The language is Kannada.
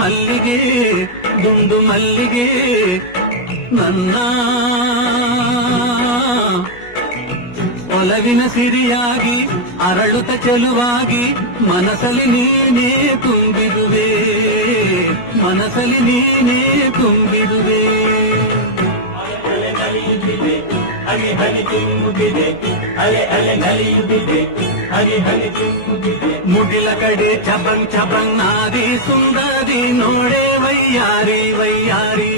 ಮಲ್ಲಿಗೆ ದುಂಡು ಮಲ್ಲಿಗೆ ನನ್ನ ಒಲವಿನ ಸಿರಿಯಾಗಿ ಅರಳುತ್ತ ಚೆಲುವಾಗಿ ಮನಸಲಿ ನೀನೇ ತುಂಬಿರುವೆ ಮನಸಲಿ ನೀನೇ ತುಂಬಿರುವೆ ಅಲೆ ನಲಿಯುತ್ತಿದೆ ಹನಿ ಹನಿ ತುಂಬುತ್ತಿದೆ ಅಲೆ ಅಲೆ ನಲಿಯುತ್ತಿದೆ ಹನಿ ಹನಿ ತುಂಬುತ್ತಿದೆ ಮುಗಿಲ ಕಡೆ ಚಬಂಗ್ ಚಬಂಗ್ ನಾದಿ ಸುಂದರಿ ನೋಡೆ ವಯ್ಯಾರಿ ವಯ್ಯಾರಿ